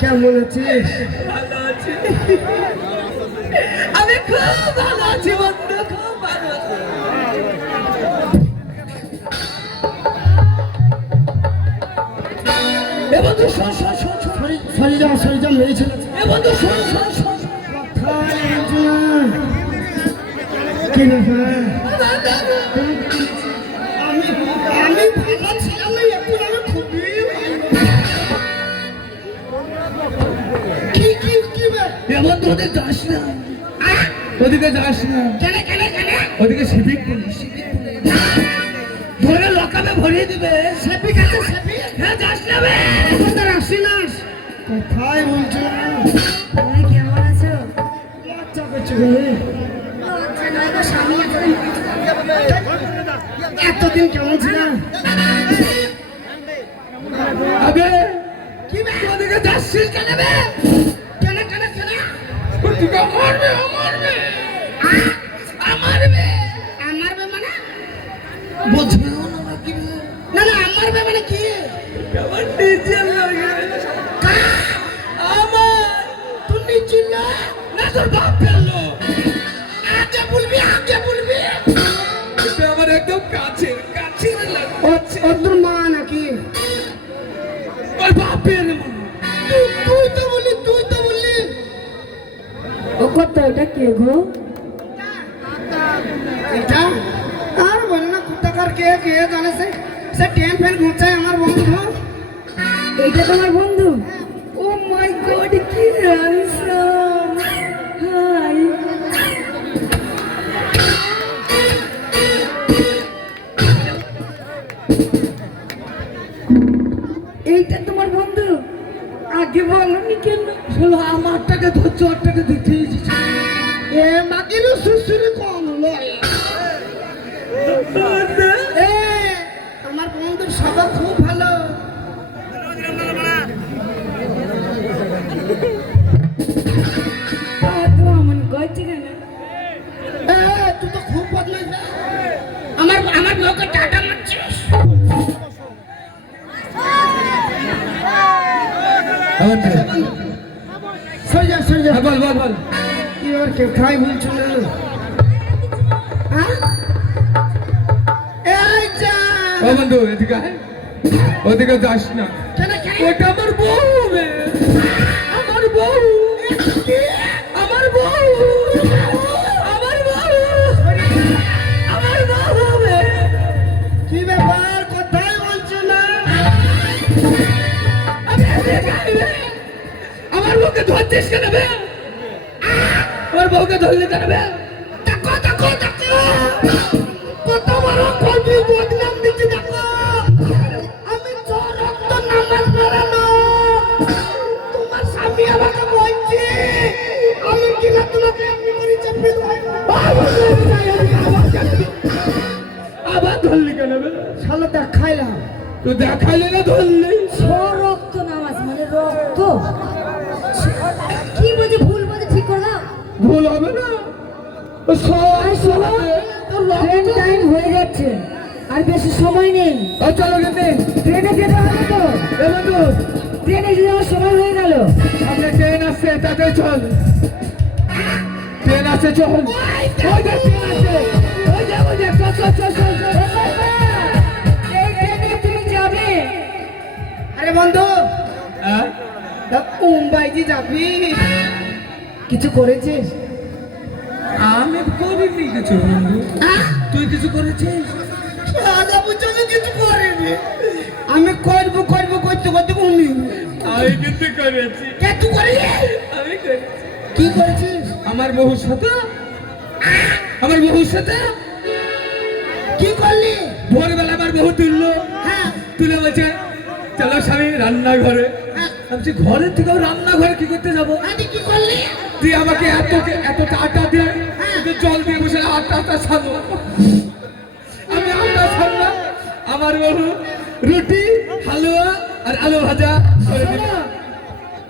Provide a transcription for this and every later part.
কেমন আছিস? ভালো আছি, আমি খুব ভালো আছি বন্ধু, খুব ভালো আছি। এ বন্ধু শোন শোন শোন শোন, সরিজা মেয়ে ছিল। এ বন্ধু শোন শোন শোন, কি ব্যাপার? আমি ভালো ছিলাম না, এখন আমি খুবই বন্ধু। ওদের যাস না, ওদিকে যাস না। কেন কেন কেন? ওদিকে সিভিক পুলিশ ধরে লকাপে ভরিয়ে দিবে। সিভিক আছে, সিভিক। হ্যাঁ যাস না বে, তোদের আসি না। কোথায় বলছো? তুমি কেমন আছো? লজ্জা করছো বলে? লজ্জা নয় গো স্বামী, এতদিন কেমন ছিল? আবে কি বে, ওদিকে যাচ্ছিস কেন বে? কেন কেন কেন? ওদিকে মারবে মারবে আমারবে আমারবে মানে বুঝবেও না নাকি? না না আমারবে মানে কি? আমার নিচে লাগে। আমার তুই নিচে না, না তোর বাপ ফেললো। আগে বলবি, আগে বলবি। এটা আমার একদম কাছে কাছে লাগছে। ও তোর মা নাকি? ওর বাপের মা। তুই তো বললি, তুই তো বললি। ও কত, এটা কে গো? এটা আর বল না, কোথাকার কে কে জানে? সে ট্রেন ফেন ঘুরছে আমার বন্ধু। এইটা তোমার বন্ধু? ও মাই গড, কি হ্যান্ডসাম! হাই, এইটা তোমার বন্ধু? আগে বলনি কেন? শালা আমারটাকে ধরছো, ওরটাকে দেখতে এসেছি। এ মাগির সুসুরি কম লয়। এ আমার বন্ধুর স্বভাব খুব ভালো। তো আমন কইছে কেন? এ তুই তো খুব বদমাইশ বে। আমার বউকে টাটা মারছিস। সরিজা বল বল বল। কি আর কে খাই বলছো না? হ্যাঁ এই যা ও বন্ধু এদিকে আয়। ওদিকে যাস না, কেন কেন ওটা আমার বউ বে। আমার বউ, আমার বউ, আমার বউ, আমার বউ বে। কি ব্যাপার কোথায় বলছো না আমি এদিকে আয় বে। আমার বউকে ধরছিস কেন বে? আমার বউকে ধরলি কেন বে? দেখো দেখো দেখো কত বড় কবি বদনাম দিচ্ছি দেখো আমি তো রক্ত নামাজ পড়ানো তোমার স্বামী আমাকে বলছে আমি কিনা তোমাকে এমনি করে চেপে আবার ধরলি কেন বে? শালো দেখাইলাম তো দেখাইলে না ধরলি? রক্ত নামাজ মানে রক্ত কি বলছে ভুল বলছে ঠিক করে দাও ভুল হবে না। ও ট্রেন টাইম হয়ে যাচ্ছে আর বেশি সময় নেই চলো কিন্তু ট্রেনে যেতে হবে তো এ বন্ধু, ট্রেনে যাওয়ার সময় হয়ে গেল সামনে ট্রেন আসছে, তাতে চল। ট্রেন আসছে, চল। ওই যে ট্রেন আসছে, ওই যে, ওই যে, চল, চল, চল, চল, চল। এই ট্রেনে তুমি যাবে আরে বন্ধু হ্যাঁ? মুম্বাই যে যাবি কিছু করেছিস আমি করিনি কিছু বন্ধু। তুই কিছু করেছিস? আগে পর্যন্ত কিছু করিনি আমি করবো করবো করতে করতে উনি আমি কিন্তু করেছি। কে তুই করলি আমি করেছি। কি করেছিস আমার বহুর সাথে, আমার বহুর সাথে কি করলি ভোরবেলা আমার বহু তুললো, হ্যাঁ তুলে বলছে চলো স্বামী রান্নাঘরে। হ্যাঁ আমি বলছি, ঘরের থেকেও রান্নাঘরে কি করতে যাবো? আরে কি করলি তুই আমাকে এত আটা দিয়ে তুই জল দিয়ে বসে আটা ছাড়ো। আমি আটা ছাড়লাম, আমার বহু রুটি, হালুয়া আর আলু ভাজা করে দিল।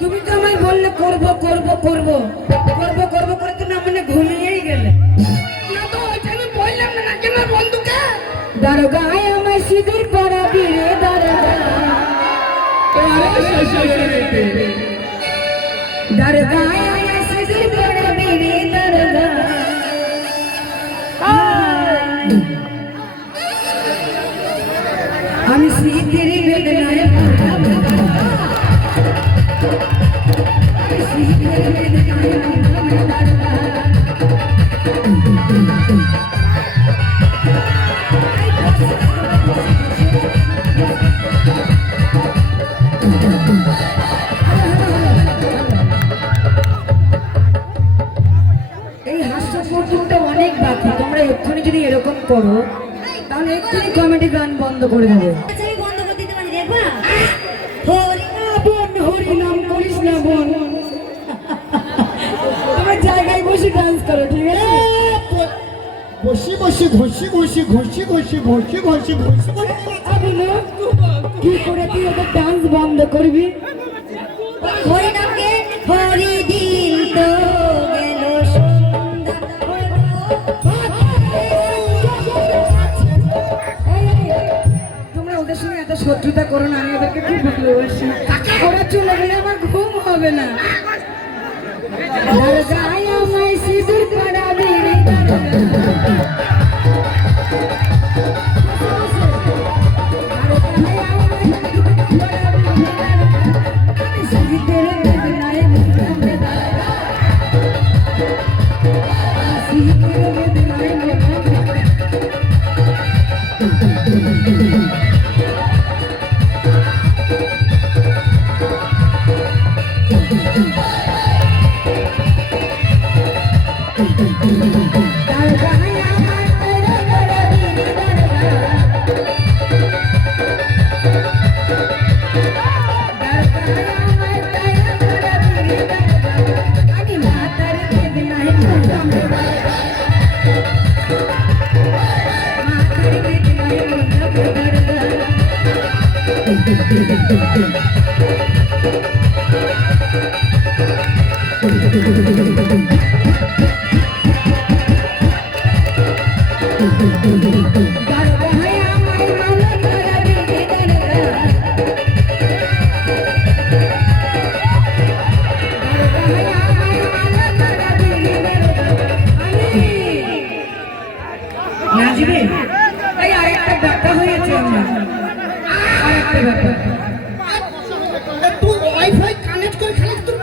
তুমি তো আমায় বললে করবো করবো করবো করবো করবো করে তো না মানে ঘুমিয়েই গেলে না তো ওইটা আমি বললাম না নাকি আমার বন্ধুকে দারোগায় আমায় সিঁদুর পরাবি রে দারোগা দারোগায় আমায় সিঁদুর পরাবি রে দারোগা আমি শীতের বেদনায় শীতের বেদনায় এই হাস্যকৌতুকটা অনেক বাকি তোমরা এক্ষুনি যদি এরকম করো তাহলে এক্ষুনি কমেডি গান বন্ধ করে দেবো বন্ধ করে দিতে পারি দেখবা হরি না বোন হরি নাম করিস না বোন তোমার জায়গায় বসে ডান্স করো ঠিক আছে বসি বসি ঘষি ঘষি ঘষি ঘষি ঘষি ঘষি ঘষি আবিনো কি করে তুই ওদের ডান্স বন্ধ করবি হরি নামকে হরি দিন তো গেল তোমরা ওদের সঙ্গে এত শত্রুতা করো না আমি ওদেরকে খুব ভালোবাসি ওরা চলে গেলে আমার ঘুম হবে না দারোগায় আমায় সিঁদুর পরাবি রে নাচবে এই আরেকটা ডাক্তার হয়েছে আমার আর একটা ব্যাপার, তুই ওয়াইফাই কানেক্ট করে খেলা তোর